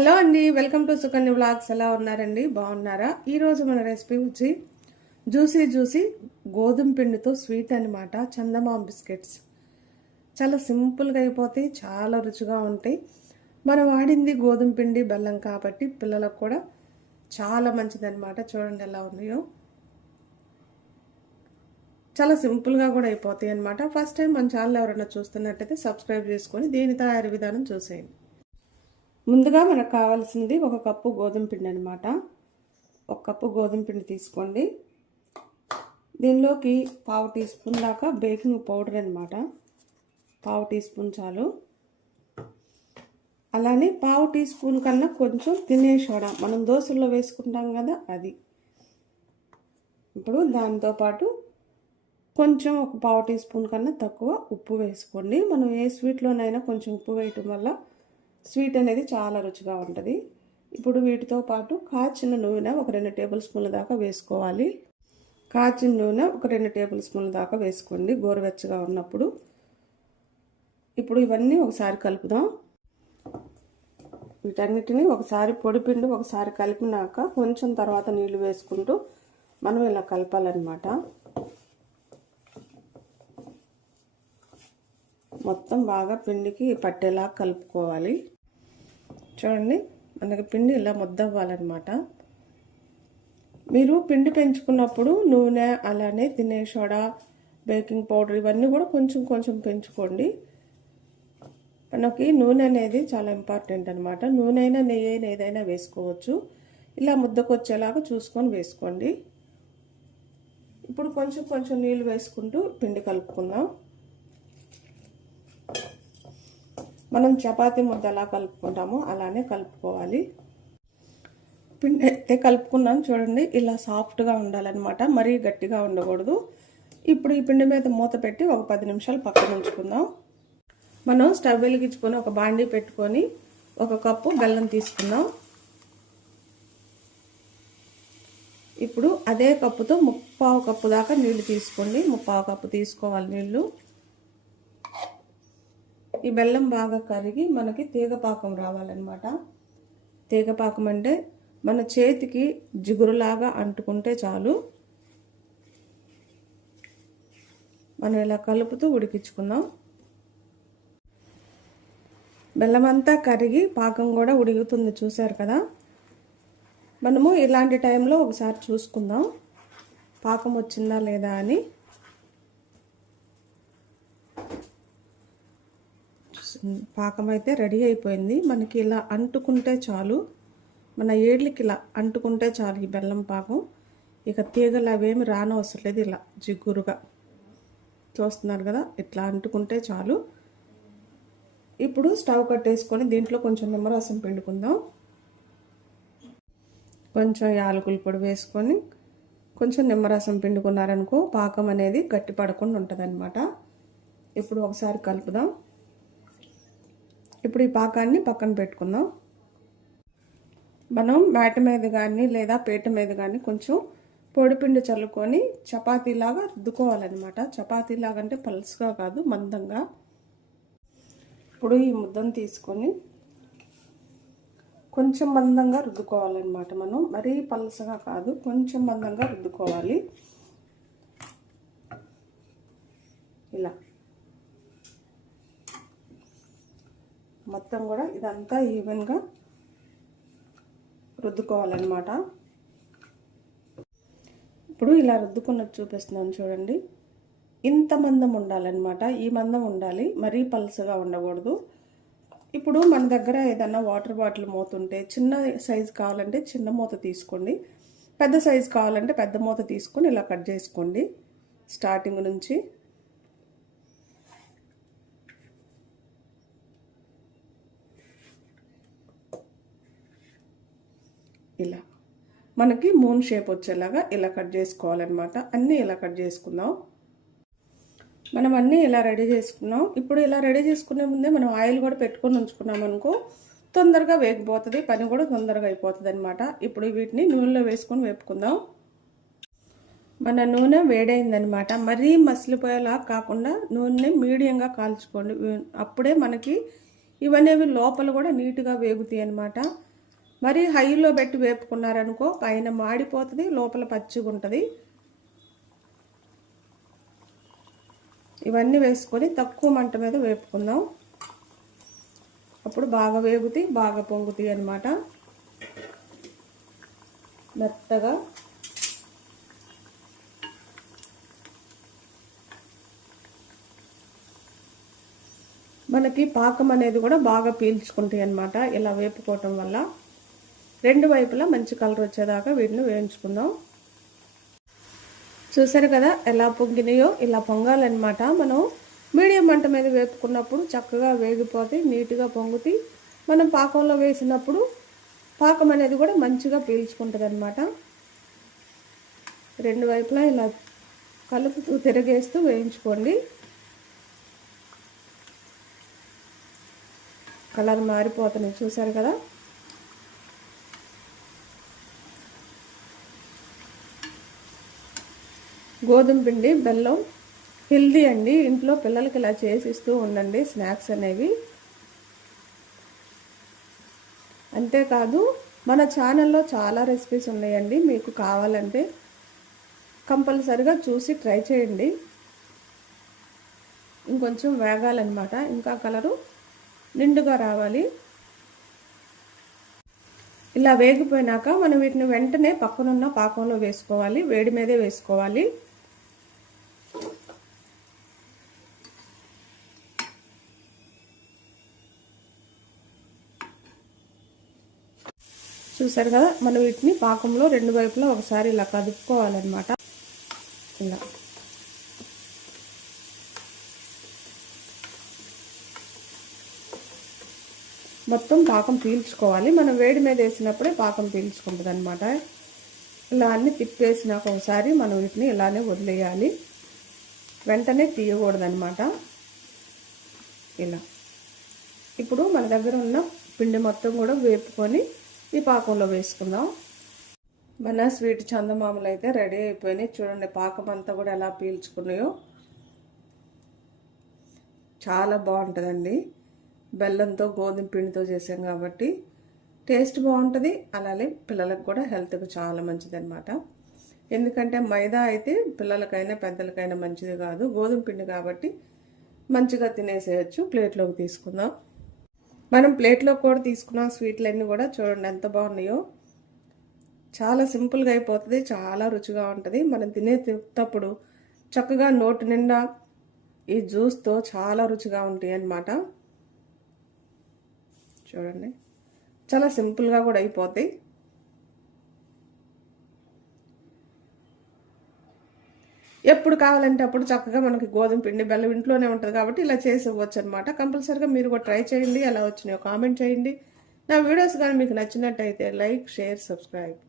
Hello అండి welcome to Sukanya vlogs. ఎలా ఉన్నారండి? బాగున్నారా? ఈరోజు మన రెసిపీ వచ్చి జ్యూసీ జ్యూసీ గోధుమ పిండితో స్వీట్ అనమాట చందమామ బిస్కెట్స్. చాలా సింపుల్గా అయిపోతాయి చాలా రుచిగా ఉంటాయి. మనం వాడింది గోధుమ పిండి బెల్లం కాబట్టి పిల్లలకు కూడా చాలా మంచిదనమాట చూడండి ఎలా ఉన్నాయో. చాలా సింపుల్గా కూడా అయిపోతాయి అనమాట ఫస్ట్ టైం మన ఛానల్ ఎవరైనా చూస్తున్నట్టయితే సబ్స్క్రైబ్ చేసుకొని దీని తయారీ విధానం చూసేయండి. ముందుగా మనకు కావాల్సింది ఒక కప్పు గోధుమ పిండి అనమాట ఒక కప్పు గోధుమ పిండి తీసుకోండి. దీనిలోకి పావు టీ స్పూన్ దాకా బేకింగ్ పౌడర్ అనమాట పావు టీ స్పూన్ చాలు. అలానే పావు టీ స్పూన్ కన్నా కొంచెం తినే సోడా. మనం దోశల్లో వేసుకుంటాం కదా అది. ఇప్పుడు దాంతోపాటు కొంచెం ఒక పావు టీ స్పూన్ కన్నా తక్కువ ఉప్పు వేసుకోండి. మనం ఏ స్వీట్లోనైనా కొంచెం ఉప్పు వేయటం వల్ల స్వీట్ అనేది చాలా రుచిగా ఉంటుంది. ఇప్పుడు వీటితో పాటు కాచిన నూనె ఒక రెండు టేబుల్ స్పూన్ల దాకా వేసుకోవాలి. కాచిన నూనె ఒక రెండు టేబుల్ స్పూన్ల దాకా వేసుకోండి గోరువెచ్చగా ఉన్నప్పుడు. ఇప్పుడు ఇవన్నీ ఒకసారి కలుపుదాం. వీటన్నిటిని ఒకసారి పొడిపిండి ఒకసారి కలిపినాక కొంచెం తర్వాత నీళ్ళు వేసుకుంటూ మనం ఇలా కలపాలన్నమాట. మొత్తం బాగా పిండికి పట్టేలా కలుపుకోవాలి. చూడండి మనకి పిండి ఇలా ముద్దవ్వాలన్నమాట. మీరు పిండి పెంచుకున్నప్పుడు నూనె అలానే తినే సోడా బేకింగ్ పౌడర్ ఇవన్నీ కూడా కొంచెం కొంచెం పెంచుకోండి. మనకి నూనె అనేది చాలా ఇంపార్టెంట్ అనమాట నూనె అయినా నెయ్యి అయినా ఏదైనా వేసుకోవచ్చు. ఇలా ముద్దకు వచ్చేలాగా చూసుకొని వేసుకోండి. ఇప్పుడు కొంచెం కొంచెం నీళ్ళు వేసుకుంటూ పిండి కలుపుకుందాం. మనం చపాతీ ముద్ద ఎలా కలుపుకుంటామో అలానే కలుపుకోవాలి. పిండి అయితే కలుపుకున్నాం చూడండి ఇలా సాఫ్ట్గా ఉండాలన్నమాట మరీ గట్టిగా ఉండకూడదు. ఇప్పుడు ఈ పిండి మీద మూత పెట్టి ఒక పది నిమిషాలు పక్కన ఉంచుకుందాం. మనం స్టవ్ వెలిగించుకొని ఒక బాండీ పెట్టుకొని ఒక కప్పు బెల్లం తీసుకుందాం. ఇప్పుడు అదే కప్పుతో ముప్పావు కప్పు దాకా నీళ్ళు తీసుకోండి. ముప్పావు కప్పు తీసుకోవాలి నీళ్ళు ఈ బెల్లం బాగా కరిగి మనకి తీగపాకం రావాలన్నమాట. తీగపాకం అంటే మన చేతికి జిగురులాగా అంటుకుంటే చాలు. మనం ఇలా కలుపుతూ ఉడికించుకుందాం. బెల్లం అంతా కరిగి పాకం కూడా ఉడుకుతుంది చూసారు కదా. మనము ఇలాంటి టైంలో ఒకసారి చూసుకుందాం. పాకం వచ్చిందా లేదా అని. పాకం అయితే రెడీ అయిపోయింది. మనకి ఇలా అంటుకుంటే చాలు. మన ఏళ్ళకి ఇలా అంటుకుంటే చాలు ఈ బెల్లం పాకం. ఇక తీగలు అవేమి రానవసరం లేదు ఇలా జిగురుగా చూస్తున్నారు కదా ఇట్లా అంటుకుంటే చాలు. ఇప్పుడు స్టవ్ కట్టేసుకొని దీంట్లో కొంచెం నిమ్మరసం పిండుకుందాం. కొంచెం యాలకుల పొడి వేసుకొని కొంచెం నిమ్మరసం పిండుకున్నారనుకో పాకం అనేది గట్టి పడకుండా ఉంటుంది ఇప్పుడు ఒకసారి కలుపుదాం. ఇప్పుడు ఈ పాకాన్ని పక్కన పెట్టుకుందాం. మనం మ్యాట్ మీద కానీ లేదా పేట మీద కానీ కొంచెం పొడిపిండి చల్లుకొని చపాతీలాగా రుద్దుకోవాలన్నమాట. చపాతీలాగా అంటే పల్స్గా కాదు మందంగా. ఇప్పుడు ఈ ముద్దను తీసుకొని కొంచెం మందంగా రుద్దుకోవాలన్నమాట మనం. మరీ పల్సగా కాదు కొంచెం మందంగా రుద్దుకోవాలి. ఇలా. మొత్తం కూడా ఇదంతా ఈవెన్గా రుద్దుకోవాలన్నమాట. ఇప్పుడు ఇలా రుద్దుకున్నది చూపిస్తున్నాను చూడండి. ఇంత మందం ఉండాలన్నమాట. ఈ మందం ఉండాలి. మరీ పలుసగా ఉండకూడదు. ఇప్పుడు మన దగ్గర ఏదన్నా వాటర్ బాటిల్ మూత ఉంటే చిన్న సైజు కావాలంటే చిన్న మూత తీసుకోండి. పెద్ద సైజు కావాలంటే పెద్ద మూత తీసుకొని ఇలా కట్ చేసుకోండి. స్టార్టింగ్ నుంచి ఇలా. మనకి మూన్ షేప్ వచ్చేలాగా ఇలా కట్ చేసుకోవాలన్నమాట. అన్నీ ఇలా కట్ చేసుకుందాం. మనం అన్నీ ఇలా రెడీ చేసుకున్నాం. ఇప్పుడు ఇలా రెడీ చేసుకునే ముందే మనం ఆయిల్ కూడా పెట్టుకొని ఉంచుకున్నాం అనుకో తొందరగా వేగిపోతుంది. పని కూడా తొందరగా అయిపోతుంది అనమాట ఇప్పుడు వీటిని నూనెలో వేసుకొని వేపుకుందాం. మన నూనె వేడైందనమాట మరీ మసిలిపోయేలా కాకుండా నూనె మీడియంగా కాల్చుకోండి. అప్పుడే మనకి ఇవనేవి లోపల కూడా నీట్గా వేగుతాయి అనమాట మరి హైలో పెట్టి వేపుకున్నారనుకో పైన మాడిపోతుంది లోపల పచ్చిగా ఉంటుంది ఇవన్నీ వేసుకొని తక్కువ మంట మీద వేపుకుందాం. అప్పుడు బాగా వేగుతాయి బాగా పొంగుతాయి అన్నమాట. మెత్తగా. మనకి పాకం అనేది కూడా బాగా పీల్చుకుంటాయి అనమాట ఇలా వేపుకోవటం వల్ల. రెండు వైపులా మంచి కలర్ వచ్చేదాకా వీటిని వేయించుకుందాం. చూసారు కదా ఎలా పొంగినాయో? ఇలా పొంగాలన్నమాట. మనం మీడియం మంట మీద వేపుకున్నప్పుడు చక్కగా వేగిపోతే నీట్గా పొంగుతాయి మనం పాకంలో వేసినప్పుడు పాకం అనేది కూడా మంచిగా పీల్చుకుంటుంది అనమాట రెండు వైపులా ఇలా కలుపుతూ తిరగేస్తూ వేయించుకోండి. కలర్ మారిపోతున్నాయి. చూసారు కదా? గోధుమ పిండి బెల్లం హెల్దీ అండి. ఇంట్లో పిల్లలకి ఇలా చేసిస్తూ ఉండండి స్నాక్స్ అనేవి. అంతేకాదు మన ఛానల్లో చాలా రెసిపీస్ ఉన్నాయండి. మీకు కావాలంటే కంపల్సరిగా చూసి ట్రై చేయండి. ఇంకొంచెం వేగాలన్నమాట. ఇంకా కలరు నిండుగా రావాలి. ఇలా వేగిపోయినాక మనం వీటిని వెంటనే పక్కనున్న పాకంలో వేసుకోవాలి. వేడి మీదే వేసుకోవాలి. చూసారు కదా? మనం వీటిని పాకంలో రెండు వైపులా ఒకసారి ఇలా కదుపుకోవాలన్నమాట. ఇలా. మొత్తం పాకం పీల్చుకోవాలి. మనం వేడి మీద వేసినప్పుడే పాకం పీల్చుకుంటుంది అనమాట ఇలా అన్ని తిప్పేసినాక ఒకసారి మనం వీటిని ఇలానే వదిలేయాలి. వెంటనే తీయకూడదనమాట ఇలా. ఇప్పుడు మన దగ్గర ఉన్న పిండి మొత్తం కూడా వేపుకొని ఈ పాకంలో వేసుకుందాం. మన స్వీట్ చందమామలు అయితే రెడీ అయిపోయినాయి. చూడండి పాకం అంతా కూడా ఎలా పీల్చుకున్నాయో. చాలా బాగుంటుందండి. బెల్లంతో గోధుమ పిండితో చేసాం కాబట్టి టేస్ట్ బాగుంటుంది. అలాగే పిల్లలకు కూడా హెల్త్కి చాలా మంచిదన్నమాట. ఎందుకంటే మైదా అయితే పిల్లలకైనా పెద్దలకైనా మంచిది కాదు. గోధుమ పిండి కాబట్టి మంచిగా తినేసేయచ్చు. ప్లేట్లోకి తీసుకుందాం. మనం ప్లేట్లో కూడా తీసుకున్న స్వీట్లన్నీ కూడా చూడండి ఎంత బాగున్నాయో. చాలా సింపుల్గా అయిపోతుంది చాలా రుచిగా ఉంటుంది. మనం తినే తినేటప్పుడు చక్కగా నోటి నిండా ఈ జ్యూస్తో చాలా రుచిగా ఉంటాయి అన్నమాట. చూడండి. చాలా సింపుల్గా కూడా అయిపోతాయి. ఎప్పుడు కావాలంటే అప్పుడు చక్కగా మనకి గోధుమ పిండి బెల్లం ఇంట్లోనే ఉంటుంది కాబట్టి ఇలా చేసి ఇవ్వచ్చు అనమాట కంపల్సరీగా మీరు కూడా ట్రై చేయండి ఎలా వచ్చినాయో కామెంట్ చేయండి. నా వీడియోస్ కానీ మీకు నచ్చినట్టయితే లైక్ షేర్ సబ్స్క్రైబ్.